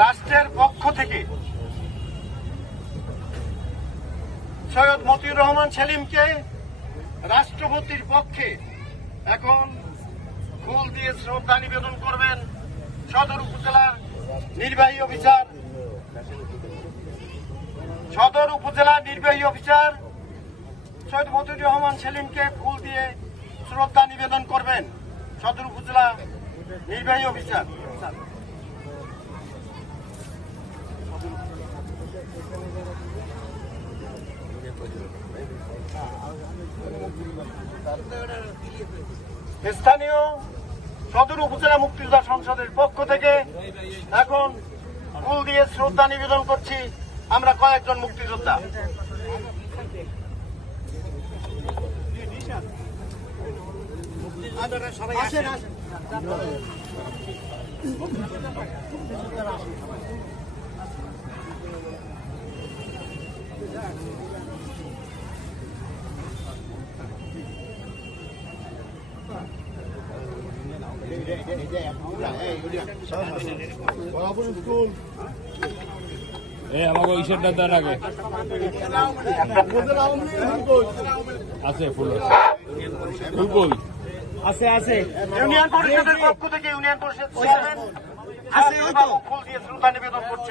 রাষ্ট্রের পক্ষ থেকে সৈয়দ মতিউর রহমান সেলিমকে রাষ্ট্রপতির পক্ষে এখন ফুল দিয়ে শ্রদ্ধা নিবেদন করবেন সদর উপজেলার নির্বাহী অফিসার সৈয়দ মতিউর রহমান সেলিমকে ফুল দিয়ে শ্রদ্ধা নিবেদন করবেন সদর উপজেলা নির্বাহী অফিসার। স্থানীয় সদর উপজেলা মুক্তিযোদ্ধা সংসদের পক্ষ থেকে এখন ফুল দিয়ে শ্রদ্ধা নিবেদন করছি আমরা কয়েকজন মুক্তিযোদ্ধা। আমাকে ঈশ্বরটা দেওয়ার আগে আছে ফুল ফুল আছে আছে ইউনিয়ন পরিষদের পক্ষ থেকে ইউনিয়ন পরিষদ ফুল দিয়ে শ্রদ্ধা নিবেদন করছে।